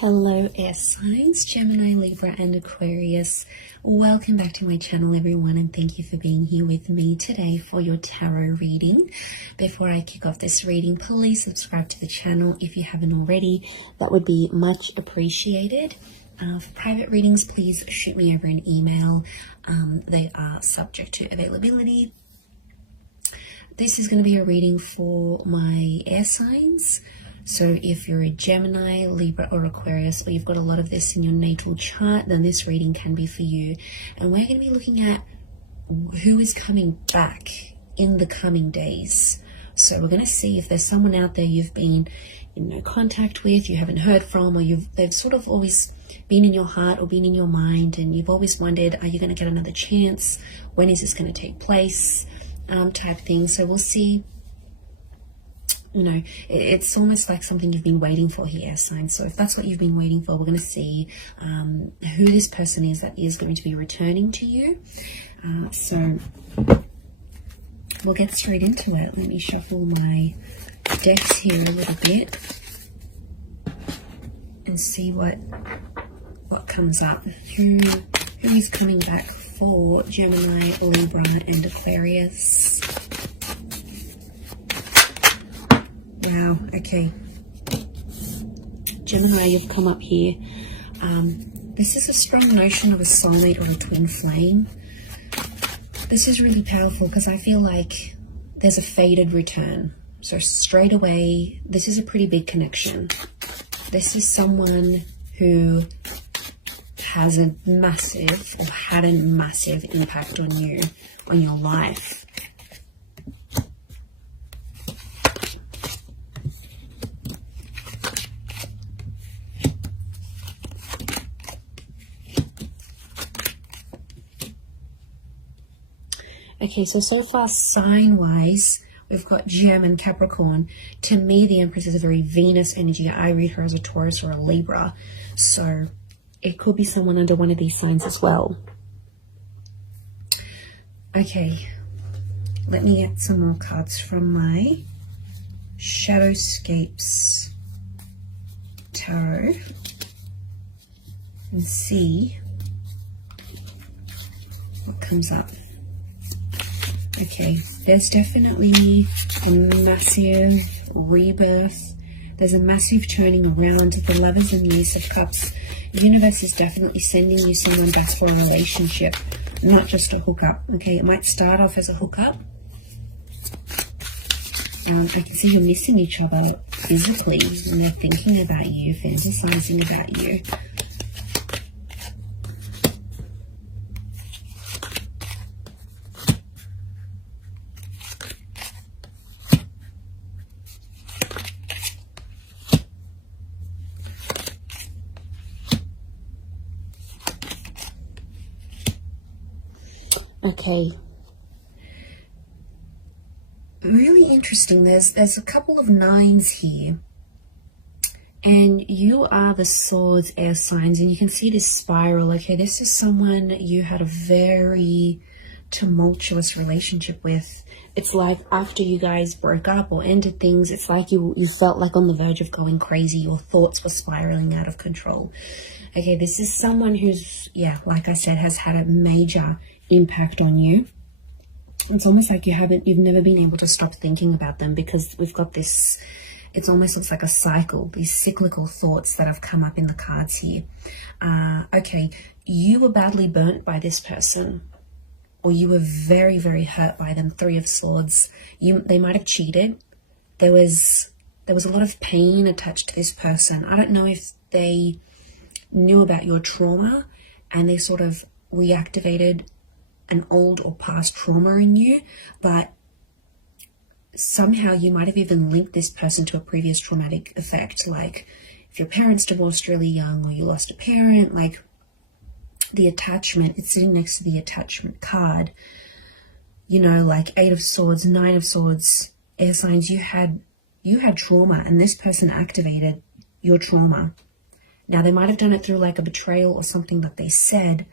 Hello air signs, Gemini, Libra and Aquarius. Welcome back to my channel everyone, and thank you for being here with me today for your tarot reading. Before I kick off this reading, please subscribe to the channel if you haven't already. That would be much appreciated. For private readings, please shoot me over an email. They are subject to availability. This is going to be a reading for my air signs. So if you're a Gemini, Libra or Aquarius, or you've got a lot of this in your natal chart, then this reading can be for you. And we're going to be looking at who is coming back in the coming days. So we're going to see if there's someone out there you've been in no contact with, you haven't heard from, or they've sort of always been in your heart or been in your mind, and you've always wondered, are you going to get another chance? When is this going to take place? Type thing. So we'll see. You know, it's almost like something you've been waiting for here, signs. So if that's what you've been waiting for, we're going to see who this person is that is going to be returning to you. So we'll get straight into it. Let me shuffle my decks here a little bit and see what comes up. Who is coming back for Gemini, Libra and Aquarius? Wow, okay. Gemini, you've come up here. This is a strong notion of a soulmate or a twin flame. This is really powerful because I feel like there's a fated return. So straight away, this is a pretty big connection. This is someone who has a massive or had a massive impact on you, on your life. Okay, so far sign-wise, we've got Gem and Capricorn. To me, the Empress is a very Venus energy. I read her as a Taurus or a Libra. So it could be someone under one of these signs as well. Okay, let me get some more cards from my Shadowscapes Tarot and see what comes up. Okay, there's definitely a massive rebirth. There's a massive turning around. The Lovers and the Ace of Cups. The universe is definitely sending you someone back for a relationship, not just a hookup. Okay, it might start off as a hookup. I can see you're missing each other physically, and they're thinking about you, fantasizing about you. Okay, really interesting. There's a couple of nines here, and you are the Swords air signs, and you can see this spiral. Okay, this is someone you had a very tumultuous relationship with. It's like after you guys broke up or ended things, it's like you felt like on the verge of going crazy. Your thoughts were spiraling out of control. Okay, this is someone who's, yeah, like I said, has had a major impact on you. It's almost like you've never been able to stop thinking about them, because we've got this, it almost looks like a cycle, these cyclical thoughts that have come up in the cards here. Okay, you were badly burnt by this person, or you were very, very hurt by them. Three of Swords. They might have cheated. There was a lot of pain attached to this person. I don't know if they knew about your trauma and they sort of reactivated an old or past trauma in you, but somehow you might have even linked this person to a previous traumatic effect, like if your parents divorced really young, or you lost a parent. Like the attachment, it's sitting next to the attachment card, you know, like Eight of Swords, Nine of Swords, air signs. You had trauma, and this person activated your trauma. Now they might have done it through like a betrayal or something that they said,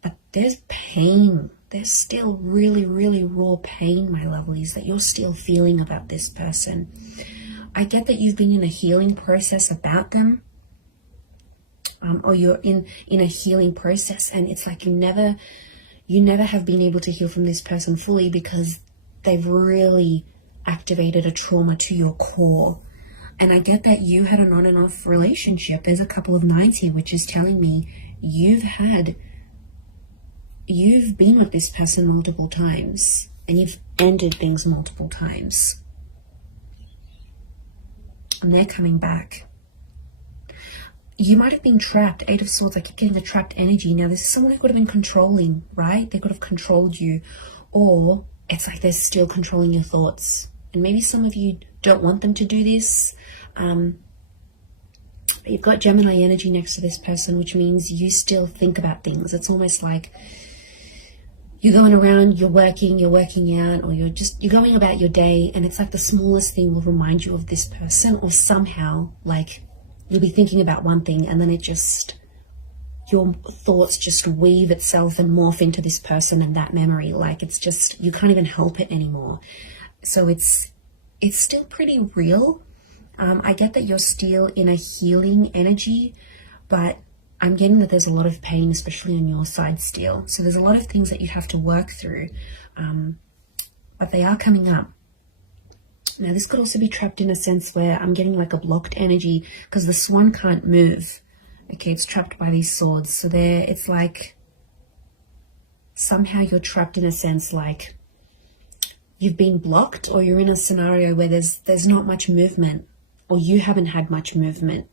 but there's pain. There's still really, really raw pain, my lovelies, that you're still feeling about this person. I get that you've been in a healing process about them, or you're in a healing process, and it's like you never have been able to heal from this person fully because they've really activated a trauma to your core. And I get that you had an on and off relationship. There's a couple of nines here, which is telling me you've been with this person multiple times, and you've ended things multiple times. And they're coming back. You might have been trapped. Eight of Swords, I keep getting the trapped energy. Now, this is someone who could have been controlling, right? They could have controlled you. Or it's like they're still controlling your thoughts. And maybe some of you don't want them to do this. You've got Gemini energy next to this person, which means you still think about things. It's almost like you're going around, you're working out, or you're going about your day, and it's like the smallest thing will remind you of this person, or somehow, like, you'll be thinking about one thing and then your thoughts just weave itself and morph into this person and that memory. Like, it's just, you can't even help it anymore. So it's still pretty real. I get that you're still in a healing energy, but I'm getting that there's a lot of pain, especially on your side still. So there's a lot of things that you have to work through, but they are coming up. Now, this could also be trapped in a sense where I'm getting like a blocked energy because the swan can't move. Okay, it's trapped by these swords. So it's like somehow you're trapped in a sense like you've been blocked, or you're in a scenario where there's not much movement, or you haven't had much movement.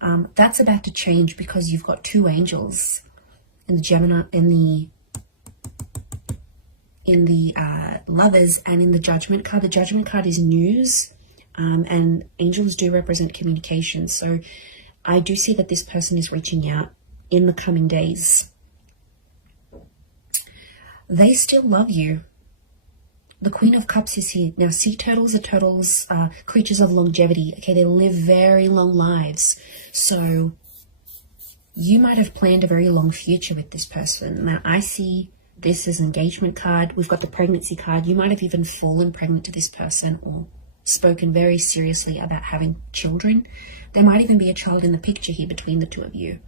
That's about to change because you've got two angels in the Gemini, in the Lovers, and in the Judgment card. The Judgment card is news, and angels do represent communication. So I do see that this person is reaching out in the coming days. They still love you. The Queen of Cups is here. Now, sea turtles are creatures of longevity. Okay, they live very long lives. So you might have planned a very long future with this person. Now, I see this as an engagement card. We've got the pregnancy card. You might have even fallen pregnant to this person or spoken very seriously about having children. There might even be a child in the picture here between the two of you.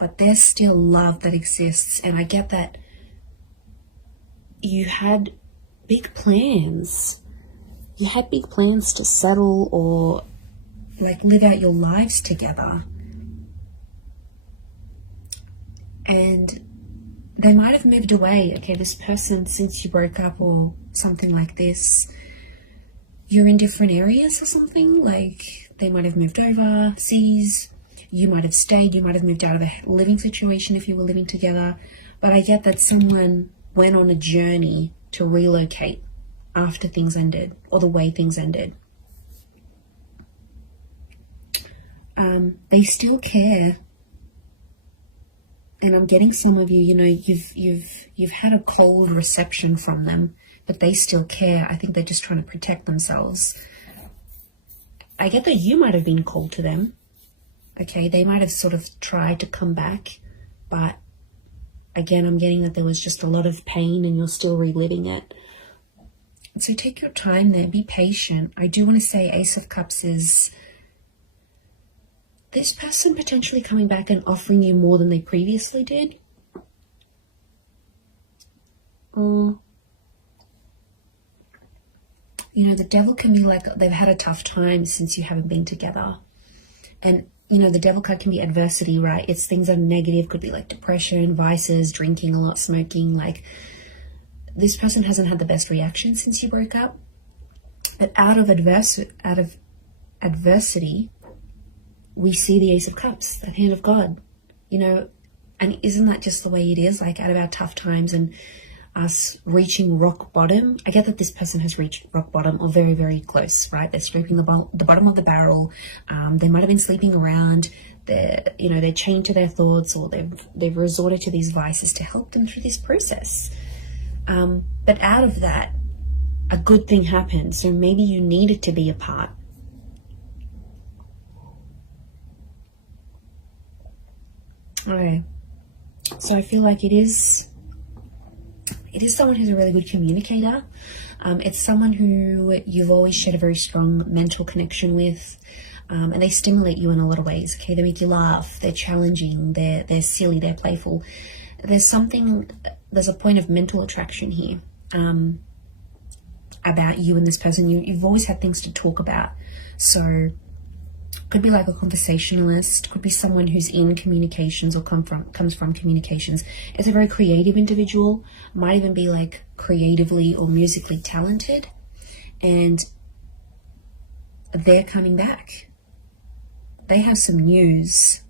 But there's still love that exists. And I get that you had big plans. You had big plans to settle or like live out your lives together. And they might have moved away. Okay, this person, since you broke up or something like this, you're in different areas or something. Like they might have moved overseas. You might have stayed. You might have moved out of a living situation if you were living together. But I get that someone went on a journey to relocate after things ended, or the way things ended. They still care. And I'm getting some of you, you know, you've had a cold reception from them, but they still care. I think they're just trying to protect themselves. I get that you might have been cold to them. Okay, they might have sort of tried to come back, but again, I'm getting that there was just a lot of pain and you're still reliving it. So take your time there, be patient. I do want to say Ace of Cups is this person potentially coming back and offering you more than they previously did. Or, you know, the Devil can be like they've had a tough time since you haven't been together. And, you know, the Devil card can be adversity, right? It's things that are negative, could be like depression, vices, drinking a lot, smoking. Like, this person hasn't had the best reaction since you broke up. But out of adversity, we see the Ace of Cups, that hand of God, you know, and isn't that just the way it is? Like, out of our tough times and us reaching rock bottom, I get that this person has reached rock bottom or very, very close, right? They're scraping the bottom of the barrel. They might have been sleeping around. They're chained to their thoughts, or they've resorted to these vices to help them through this process. But out of that, a good thing happened. So maybe you needed to be apart. Okay, so I feel like it is It is someone who's a really good communicator. It's someone who you've always shared a very strong mental connection with, and they stimulate you in a lot of ways. Okay, they make you laugh, they're challenging, they're silly, they're playful. There's a point of mental attraction here about you and this person. You've always had things to talk about. So could be like a conversationalist, could be someone who's in communications or comes from communications. It's a very creative individual, might even be like creatively or musically talented, and they're coming back. They have some news.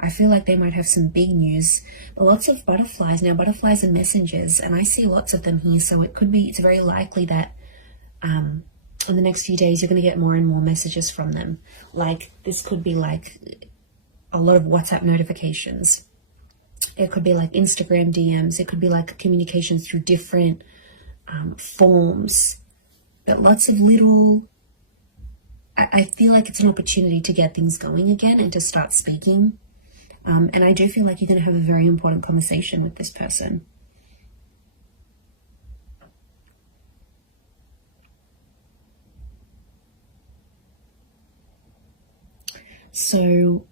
I feel like they might have some big news, but lots of butterflies. Now, butterflies are messengers, and I see lots of them here, so it's very likely that in the next few days, you're going to get more and more messages from them. Like, this could be like a lot of WhatsApp notifications. It could be like Instagram DMs. It could be like communications through different forms. But lots of little... I feel like it's an opportunity to get things going again and to start speaking. And I do feel like you're going to have a very important conversation with this person. So,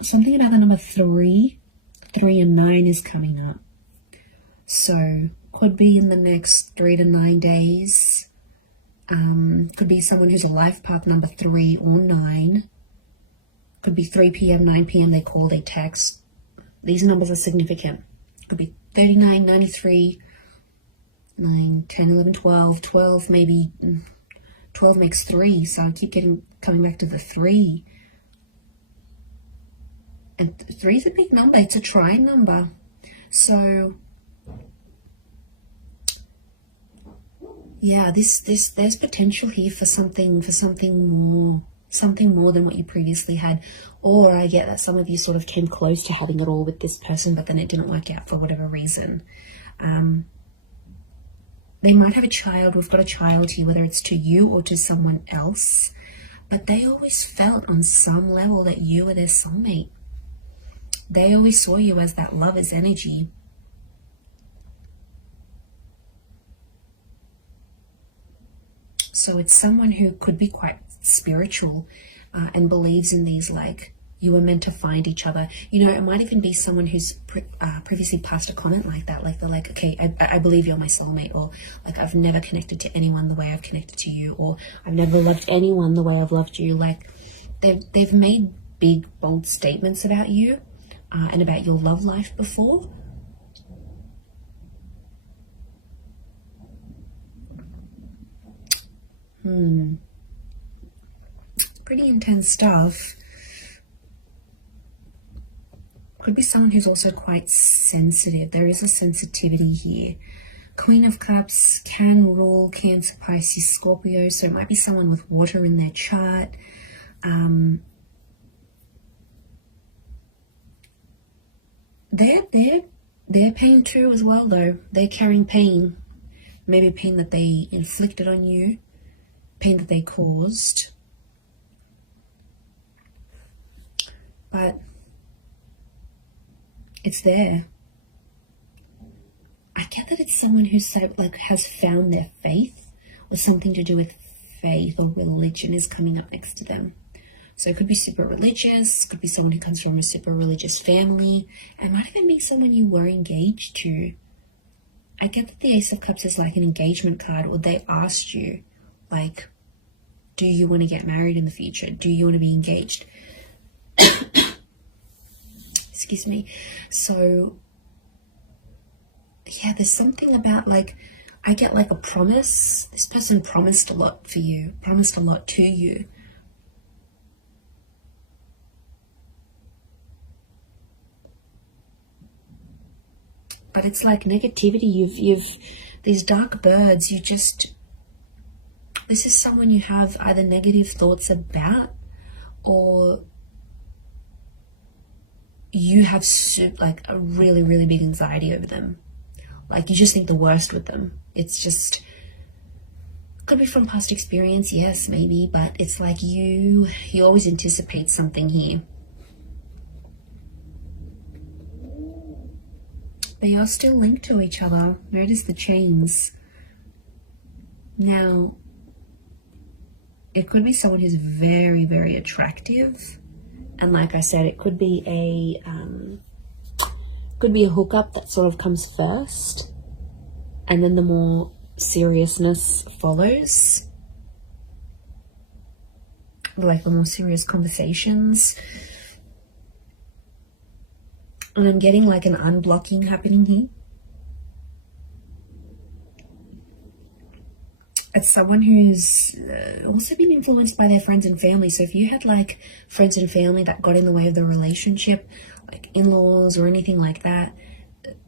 something about the number 3 and 9 is coming up. So, could be in the next 3 to 9 days. Could be someone who's a life path number 3 or 9. Could be 3 p.m., 9 p.m. They call, they text. These numbers are significant. Could be 39, 93, 9, 10, 11, 12, 12 maybe... 12 makes 3, so I keep coming back to the 3. And 3 is a big number. It's a trying number. So, yeah, there's potential here for something more than what you previously had. Or I get that some of you sort of came close to having it all with this person, but then it didn't work out for whatever reason. They might have a child. We've got a child here, whether it's to you or to someone else. But they always felt on some level that you were their soulmate. They always saw you as that lover's energy. So it's someone who could be quite spiritual and believes in these, like, you were meant to find each other. You know, it might even be someone who's previously passed a comment like that. Like, they're like, okay, I believe you're my soulmate. Or, like, I've never connected to anyone the way I've connected to you. Or, I've never loved anyone the way I've loved you. Like, they've made big, bold statements about you and about your love life before. Pretty intense stuff. Could be someone who's also quite sensitive. There is a sensitivity here. Queen of Cups can rule Cancer, Pisces, Scorpio. So it might be someone with water in their chart. They're pain too as well, though. They're carrying pain. Maybe pain that they inflicted on you. Pain that they caused. But it's there. I get that it's someone who's has found their faith, or something to do with faith or religion is coming up next to them. So it could be super religious, could be someone who comes from a super religious family, and might even be someone you were engaged to. I get that the Ace of Cups is like an engagement card, or they asked you, like, do you want to get married in the future? Do you want to be engaged? Excuse me. So, yeah, there's something about, like, I get like a promise. This person promised a lot for you, promised a lot to you. But it's like negativity. You've these dark birds, this is someone you have either negative thoughts about, or you have like a really, really big anxiety over them. Like, you just think the worst with them. It's just, could be from past experience, yes, maybe, but it's like you always anticipate something here. they are still linked to each other. Notice the chains. Now, it could be someone who's very, very attractive. And like I said, it could be a hookup that sort of comes first, and then the more seriousness follows, like the more serious conversations. And I'm getting like an unblocking happening here. It's someone who's also been influenced by their friends and family. So if you had like friends and family that got in the way of the relationship, like in-laws or anything like that,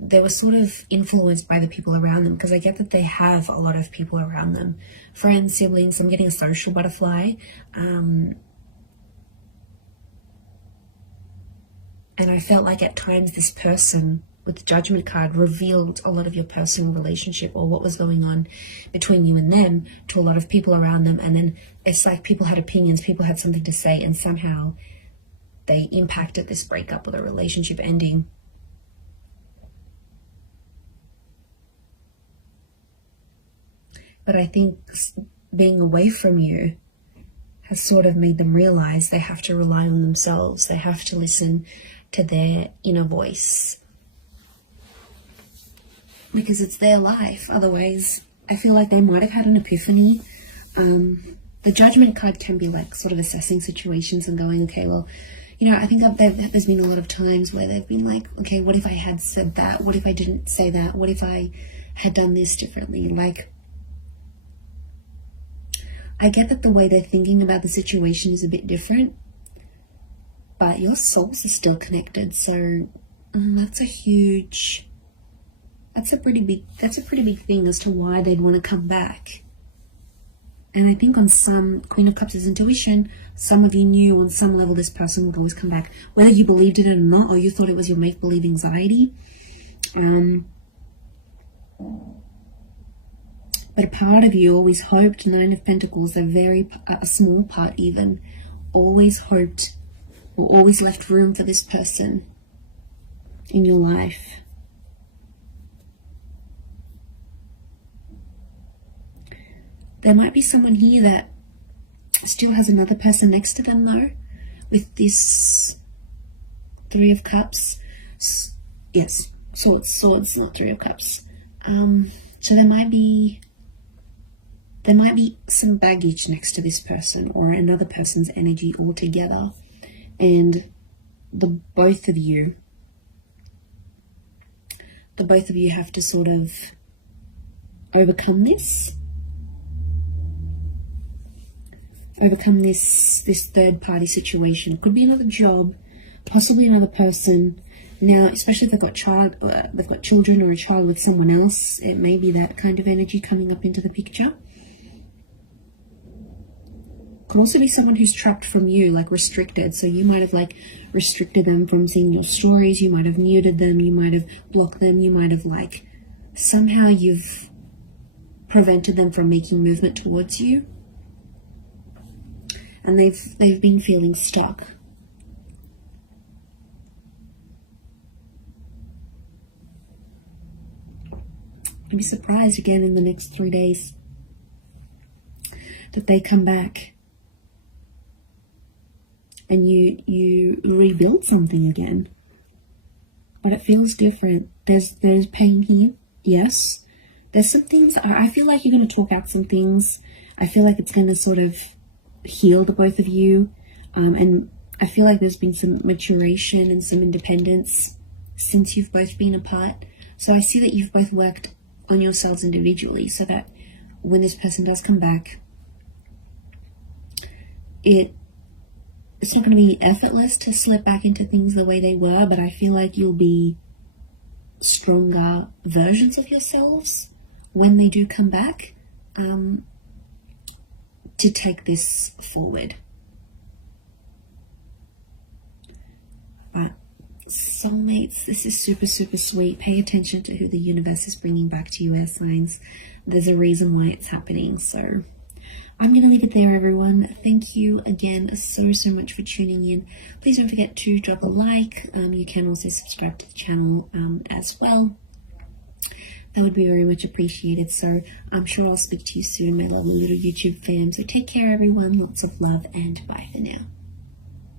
they were sort of influenced by the people around them, because I get that they have a lot of people around them. Friends, siblings, I'm getting a social butterfly. And I felt like at times this person with the Judgment card revealed a lot of your personal relationship or what was going on between you and them to a lot of people around them. And then it's like people had opinions, people had something to say, and somehow they impacted this breakup or the relationship ending. But I think being away from you has sort of made them realize they have to rely on themselves. They have to listen to their inner voice, because it's their life. Otherwise, I feel like they might have had an epiphany. The Judgment card can be like sort of assessing situations and going, okay, well, you know, I think there's been a lot of times where they've been like, okay, what if I had said that? What if I didn't say that? What if I had done this differently? Like, I get that the way they're thinking about the situation is a bit different, but your souls are still connected. So that's a pretty big thing as to why they'd want to come back. And I think on some, Queen of Cups is intuition. Some of you knew on some level this person would always come back, whether you believed it or not, or you thought it was your make-believe anxiety. But a part of you always hoped, 9 of Pentacles, a small part even, always hoped or always left room for this person in your life. There might be someone here that still has another person next to them though, with this 3 of Cups. Yes, swords, not 3 of Cups. So there might be some baggage next to this person or another person's energy altogether. And the both of you have to sort of overcome this third party situation. Could be another job, possibly another person. Now, especially if they've got children or a child with someone else, it may be that kind of energy coming up into the picture. Could also be someone who's trapped from you, like restricted. So you might have like restricted them from seeing your stories. You might have muted them. You might have blocked them. You might have like somehow you've prevented them from making movement towards you. And they've been feeling stuck. I'd be surprised again in the next 3 days that they come back and you rebuild something again. But it feels different. There's pain here, yes. There's some things, I feel like you're going to talk out some things. I feel like it's going to sort of heal the both of you. And I feel like there's been some maturation and some independence since you've both been apart. So I see that you've both worked on yourselves individually so that when this person does come back, it's not going to be effortless to slip back into things the way they were, but I feel like you'll be stronger versions of yourselves when they do come back, to take this forward. But soulmates, this is super, super sweet. Pay attention to who the universe is bringing back to you, air signs. There's a reason why it's happening. So I'm going to leave it there, everyone. Thank you again so much for tuning in. Please don't forget to drop a like. You can also subscribe to the channel as well. that would be very much appreciated. So I'm sure I'll speak to you soon, my lovely little YouTube fam. So take care, everyone. Lots of love, and bye for now.